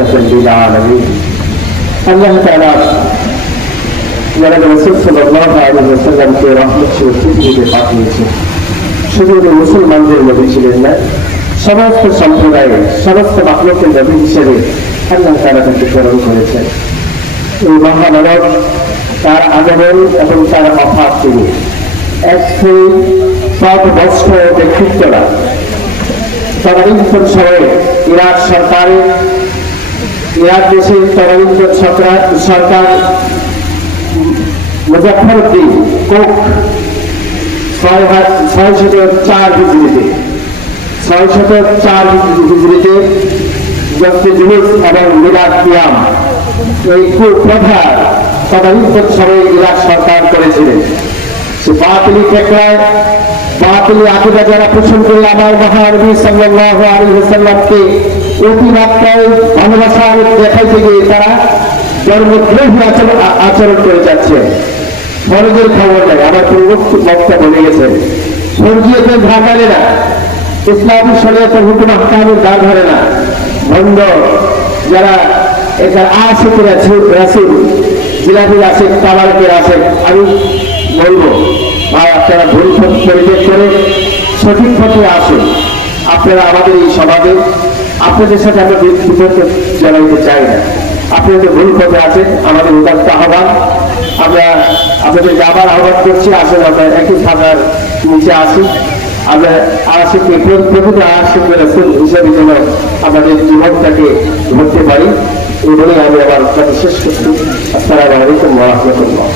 رحمة للعالمين আল্লাহ তাআলা যারা রাসূল সাল্লাল্লাহু আলাইহি ওয়াসাল্লামকে রহমত হিসেবে পাঠিয়েছেন, শুধু মুসলমানদের নবী ছিলেন না, সমস্ত সম্প্রদায়ের সমস্ত মাখলুকের নবী হিসেবে আল্লাহ তাআলা তাকে প্রেরণ করেছেন। এই মহামানব তার আগমন এবং তার অভাব তিনি এক পদভ্রষ্ট ব্যক্তিত্বরা তদানীন্তন সময়ে ইরাক সরকারের ইরাক দেশের তদানীন্তন সরকার মুজাফফরউদ্দিন কোক 604 হিজরিতে যখন জুলুস এবং মিলাদ কিয়াম এই কুপ্রথা তদানীন্তন সময়ে ইরাক সরকার করেছিলেন। সে বাতিলি ফেকরায় বাতিলি আকিদা যারা পোষণ করে আমার মহানবী সাল্লাল্লাহু আলাইহি ওয়াসাল্লামকে অতিমাত্রায় ভালোবাসার দেখাইতে গিয়ে তারা ধর্মদ্রোহী আচরণ করে যাচ্ছে। ফরজের খবর নেই, আমার পূর্ববর্তী বক্তা বলে গেছেন, ফরজিয়তের ধার ধারে না, ইসলামী শরীয়তের হুকুম আহকামের ধার ধরে না। ভণ্ড যারা এখানে আশিকের রাসূল জিলাপির আশিক তাবারকের আশিক, আমি বলবো ভাই আপনারা ভুল পথ পরিত্যাগ করে সঠিক পথে আসুন। আপনারা আমাদের এই সমাজে আপনাদের সাথে আমরা বিতর্ক জানাইতে চাই না। আপনাদের ভুল পথে আছেন, আমাদের উদাত্ত আহ্বান, আমরা আপনাদেরকে আবার আহ্বান করছি, আসলে আমরা একই থাকার নিচে আসি। আমরা আশিকে প্রকৃত আশিকের রাসূল হিসেবে যেন আমাদের জীবনটাকে ধরতে পারি, এই বলে আমি আবার কথা শেষ করছি। আসসালামু আলাইকুম ওয়া রাহমাতুল্লাহ।